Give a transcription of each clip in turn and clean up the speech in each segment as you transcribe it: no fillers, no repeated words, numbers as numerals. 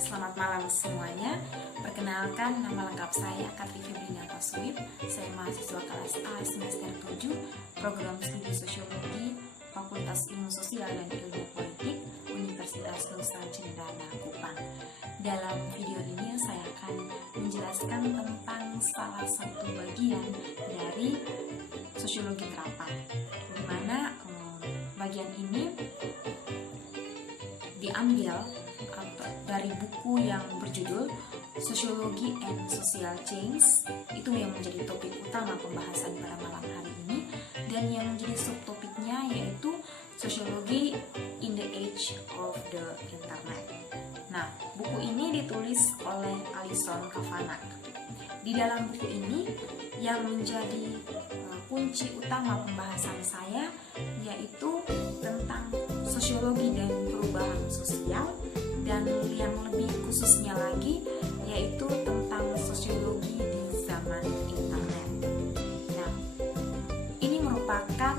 Selamat malam semuanya. Perkenalkan, nama lengkap saya Katri Febrina Taswib. Saya mahasiswa kelas A semester 7 Program Studi Sosiologi Fakultas Ilmu Sosial dan Ilmu Politik Universitas Nusa Cendana Kupang. Dalam video ini saya akan menjelaskan tentang salah satu bagian dari sosiologi terapan, di mana bagian ini diambil dari buku yang berjudul Sociology and Social Change. Itu yang menjadi topik utama pembahasan pada malam hari ini, dan yang menjadi subtopiknya yaitu Sociology in the Age of the Internet. Nah, buku ini ditulis oleh Alison Kavanagh. Di dalam buku ini yang menjadi kunci utama pembahasan saya yaitu tentang sosiologi dan perubahan sosial, dan yang lebih khususnya lagi yaitu tentang sosiologi di zaman internet. Nah, ini merupakan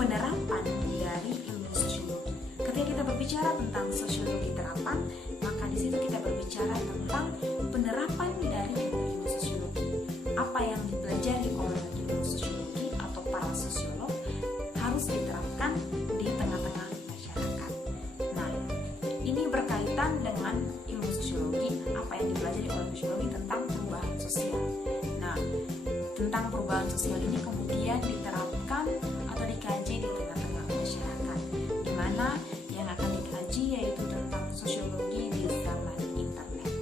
penerapan dari ilmu sosiologi. Ketika kita berbicara tentang sosiologi terapan, maka di situ kita berbicara tentang penerapan dari ilmu sosiologi. Apa yang dipelajari oleh ilmu sosiologi atau para sosiolog harus diterapkan di tengah-tengah masyarakat. Nah, ini berkaitan dengan ilmu sosiologi, apa yang dipelajari oleh sosiologi tentang perubahan sosial. Nah, tentang perubahan sosial ini kemudian diterapkan atau dikaji di tengah-tengah masyarakat, di mana yang akan dikaji yaitu tentang sosiologi di zaman internet.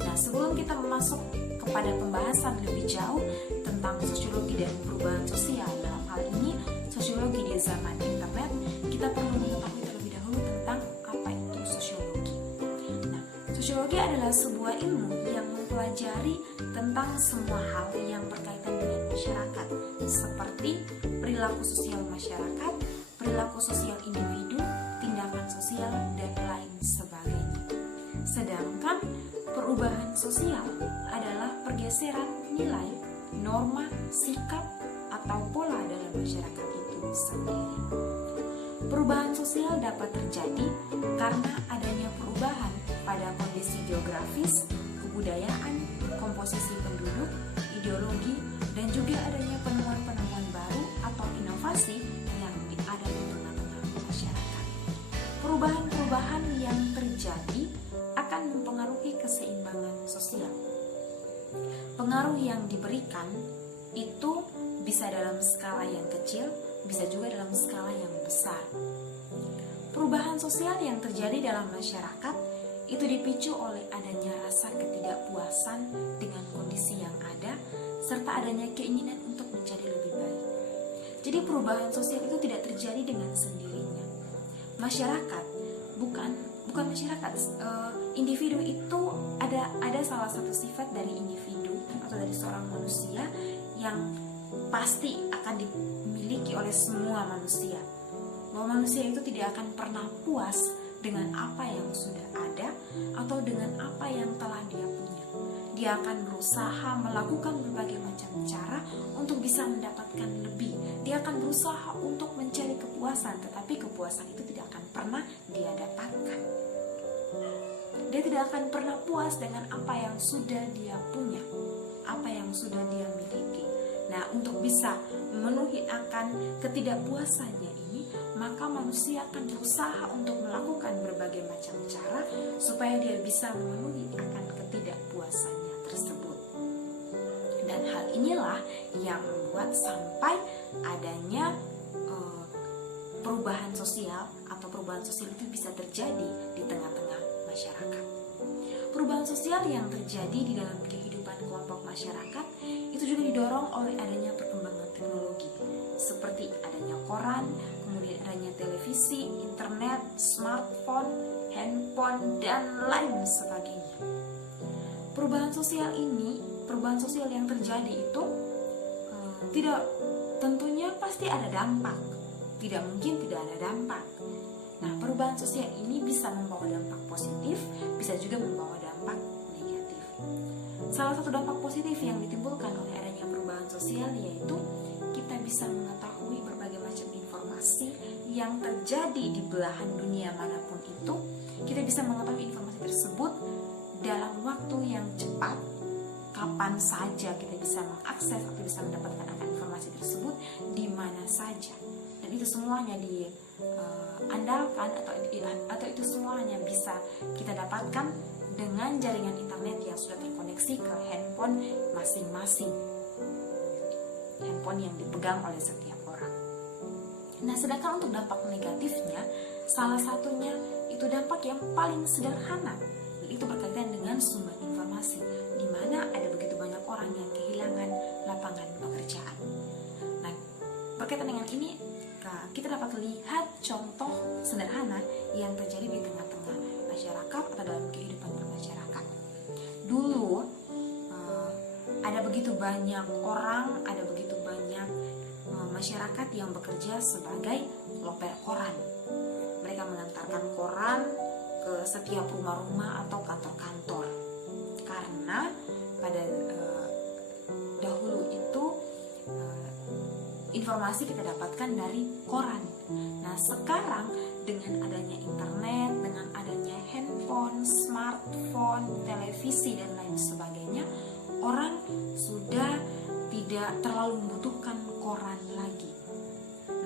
Nah, sebelum kita masuk kepada pembahasan lebih jauh tentang sosiologi dan perubahan sosial, dalam hal ini sosiologi di zaman internet, kita perlu mengetahui terlebih dahulu tentang apa itu sosiologi. Nah, sosiologi adalah sebuah ilmu yang mempelajari tentang semua hal yang berkaitan dengan masyarakat, seperti perilaku sosial masyarakat, perilaku sosial individu, tindakan sosial, dan lain sebagainya. Sedangkan perubahan sosial adalah pergeseran nilai, norma, sikap, atau pola dalam masyarakat itu sendiri. Perubahan sosial dapat terjadi karena adanya perubahan pada kondisi geografis, kebudayaan, komposisi penduduk, ideologi, dan juga adanya penemuan-penemuan baru atau inovasi yang ada di tengah-tengah masyarakat. Perubahan-perubahan yang terjadi akan mempengaruhi keseimbangan sosial. Pengaruh yang diberikan itu bisa dalam skala yang kecil, bisa juga dalam skala yang besar. Perubahan sosial yang terjadi dalam masyarakat itu dipicu oleh adanya rasa ketidakpuasan dengan kondisi yang ada, serta adanya keinginan untuk menjadi lebih baik. Jadi perubahan sosial itu tidak terjadi dengan sendirinya. Masyarakat bukan masyarakat, individu itu ada salah satu sifat dari individu atau dari seorang manusia yang pasti akan dimiliki oleh semua manusia, bahwa manusia itu tidak akan pernah puas dengan apa yang sudah ada atau dengan apa yang telah dia punya. Dia akan berusaha melakukan berbagai macam cara untuk bisa mendapatkan lebih. Dia akan berusaha untuk mencari kepuasan, tetapi kepuasan itu tidak akan pernah dia dapatkan. Dia tidak akan pernah puas dengan apa yang sudah dia punya, apa yang sudah dia miliki. Nah, untuk bisa memenuhi akan ketidakpuasannya ini, maka manusia akan berusaha untuk melakukan berbagai macam cara supaya dia bisa memenuhi akan ketidakpuasannya tersebut. Dan hal inilah yang membuat sampai adanya perubahan sosial atau perubahan sosial itu bisa terjadi di tengah-tengah masyarakat. Perubahan sosial yang terjadi di dalam kehidupan kelompok masyarakat itu juga didorong oleh adanya perkembangan teknologi, seperti adanya koran, kemudian adanya televisi, internet, smartphone, handphone, dan lain sebagainya. Perubahan sosial yang terjadi itu tidak tentunya pasti ada dampak. Tidak mungkin tidak ada dampak. Nah, perubahan sosial ini bisa membawa dampak positif, bisa juga membawa dampak negatif. Salah satu dampak positif yang ditimbulkan oleh adanya perubahan sosial yaitu kita bisa mengetahui berbagai macam informasi yang yang terjadi di belahan dunia manapun itu, kita bisa mengetahui informasi tersebut dalam waktu yang cepat, kapan saja kita bisa mengakses atau bisa mendapatkan akan informasi tersebut di mana saja. Dan itu semuanya diandalkan atau itu semuanya bisa kita dapatkan dengan jaringan internet yang sudah terkoneksi ke handphone masing-masing, handphone yang dipegang oleh setiap orang. Nah, sedangkan untuk dampak negatifnya, salah satunya itu dampak yang paling sederhana, itu berkaitan dengan sumber informasi, di mana ada begitu banyak orang yang kehilangan lapangan pekerjaan. Nah, berkaitan dengan ini, kita dapat lihat contoh sederhana yang terjadi di tengah-tengah masyarakat atau dalam kehidupan bermasyarakat. Dulu ada begitu banyak orang, ada begitu banyak masyarakat yang bekerja sebagai loper koran. Mereka mengantarkan koran ke setiap rumah-rumah atau kantor-kantor. Karena pada dahulu itu informasi kita dapatkan dari koran. Nah, sekarang dengan adanya internet, dengan adanya handphone, smartphone, televisi dan lain sebagainya, orang sudah tidak terlalu membutuhkan koran lagi.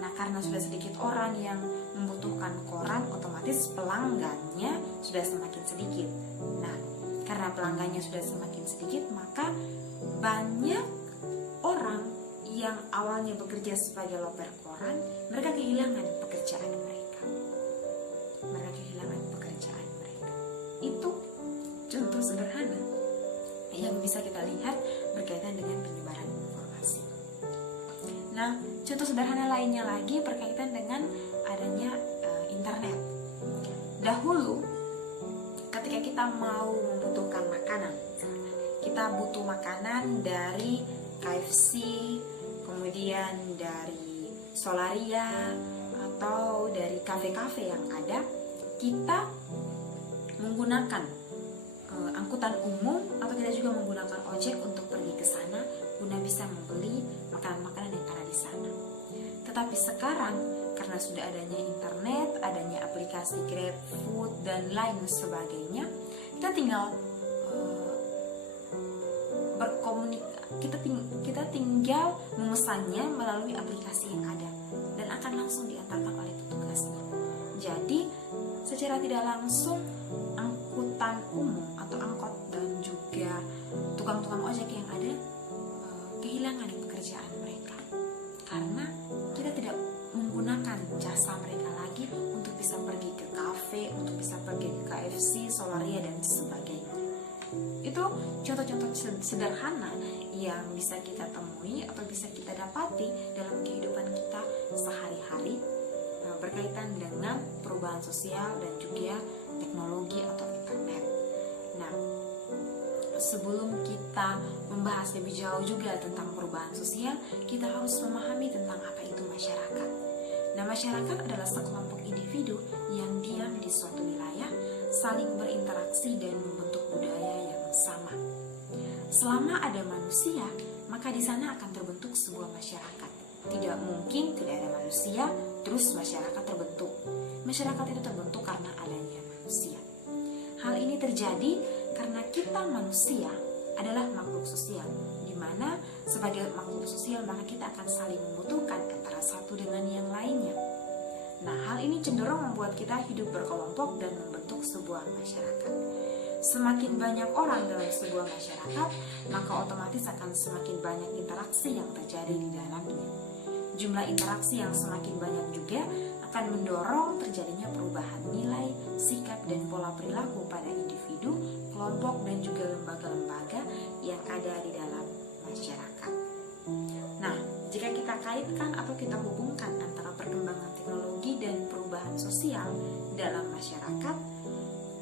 Nah, karena sudah sedikit orang yang membutuhkan koran, otomatis pelanggannya sudah semakin sedikit. Nah, karena pelanggannya sudah semakin sedikit, maka banyak orang yang awalnya bekerja sebagai loper koran, mereka kehilangan pekerjaan mereka. Itu contoh sederhana yang bisa kita lihat berkaitan dengan penyebaran informasi. Nah, contoh sederhana lainnya lagi berkaitan dengan adanya internet. Dahulu, ketika kita mau membutuhkan makanan, kita butuh makanan dari KFC, kemudian dari Solaria, atau dari kafe-kafe yang ada, kita menggunakan angkutan umum atau kita juga menggunakan ojek untuk pergi ke sana guna bisa membeli makanan-makanan yang ada di sana. Tetapi sekarang karena sudah adanya internet, adanya aplikasi GrabFood dan lain sebagainya, kita tinggal kita tinggal memesannya melalui aplikasi yang ada dan akan langsung diantarkan oleh petugasnya. Jadi secara tidak langsung angkutan umum atau angkot dan juga tukang-tukang ojek yang ada kehilangan pekerjaan mereka karena kita tidak menggunakan jasa mereka lagi untuk bisa pergi ke kafe, untuk bisa pergi ke KFC, Solaria dan sebagainya. Itu contoh-contoh sederhana yang bisa kita temui atau bisa kita dapati dalam kehidupan kita sehari-hari berkaitan dengan perubahan sosial dan juga teknologi atau internet. Nah, sebelum kita membahas lebih jauh juga tentang perubahan sosial, kita harus memahami tentang apa itu masyarakat. Nah, masyarakat adalah sekelompok individu yang diam di suatu wilayah, saling berinteraksi dan membentuk budaya yang sama. Selama ada manusia, maka di sana akan terbentuk sebuah masyarakat. Tidak mungkin tidak ada manusia, terus masyarakat terbentuk. Masyarakat itu terbentuk karena adanya manusia. Hal ini terjadi karena kita manusia adalah makhluk sosial, di mana sebagai makhluk sosial maka kita akan saling membutuhkan antara satu dengan yang lainnya. Nah, hal ini cenderung membuat kita hidup berkelompok dan membentuk sebuah masyarakat. Semakin banyak orang dalam sebuah masyarakat, maka otomatis akan semakin banyak interaksi yang terjadi di dalamnya. Jumlah interaksi yang semakin banyak juga akan mendorong terjadinya perubahan nilai, sikap, dan pola perilaku pada individu, kelompok, dan juga lembaga-lembaga yang ada di dalam masyarakat. Nah, jika kita kaitkan atau kita hubungkan antara perkembangan teknologi dan perubahan sosial dalam masyarakat,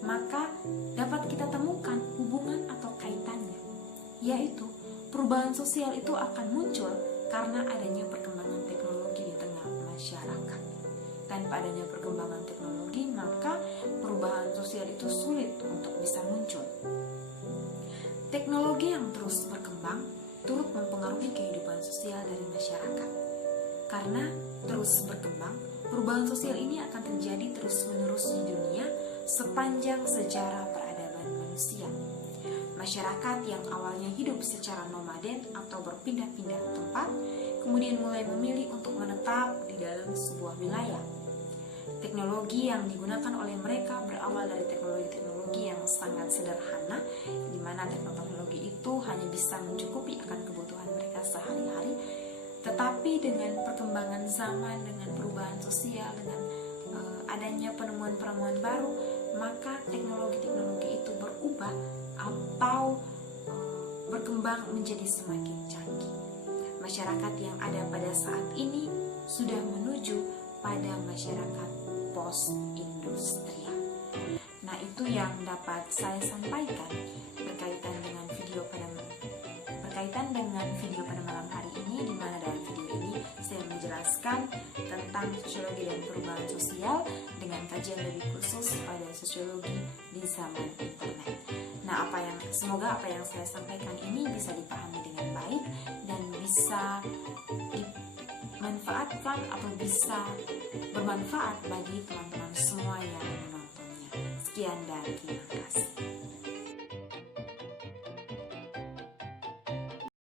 maka dapat kita temukan hubungan atau kaitannya, yaitu perubahan sosial itu akan muncul karena adanya perkembangan teknologi di tengah masyarakat. Tanpa adanya perkembangan teknologi, maka perubahan sosial itu sulit untuk bisa muncul. Teknologi yang terus berkembang turut mempengaruhi kehidupan sosial dari masyarakat. Karena terus berkembang, perubahan Perubahan sosial ini akan terjadi terus-menerus di dunia sepanjang sejarah peradaban manusia. Masyarakat yang awalnya hidup secara nomaden atau berpindah-pindah tempat, kemudian mulai memilih untuk menetap di dalam sebuah wilayah. Teknologi yang digunakan oleh mereka berawal dari teknologi-teknologi yang sangat sederhana, di mana teknologi itu hanya bisa mencukupi akan kebutuhan mereka sehari-hari. Tetapi dengan perkembangan zaman, dengan perubahan sosial, dengan adanya penemuan-penemuan baru, maka teknologi-teknologi itu berubah atau berkembang menjadi semakin canggih. Masyarakat yang ada pada saat ini sudah menuju pada masyarakat post-industrial. Nah, itu yang dapat saya sampaikan berkaitan dengan video pada malam hari ini, di mana dalam video ini saya menjelaskan tentang sosiologi dan perubahan sosial dengan kajian lebih khusus pada sosiologi di zaman internet. Nah, semoga apa yang saya sampaikan ini bisa dipahami dengan baik dan bisa dimanfaatkan atau bisa bermanfaat bagi teman-teman semua yang menontonnya. Sekian dan terima kasih.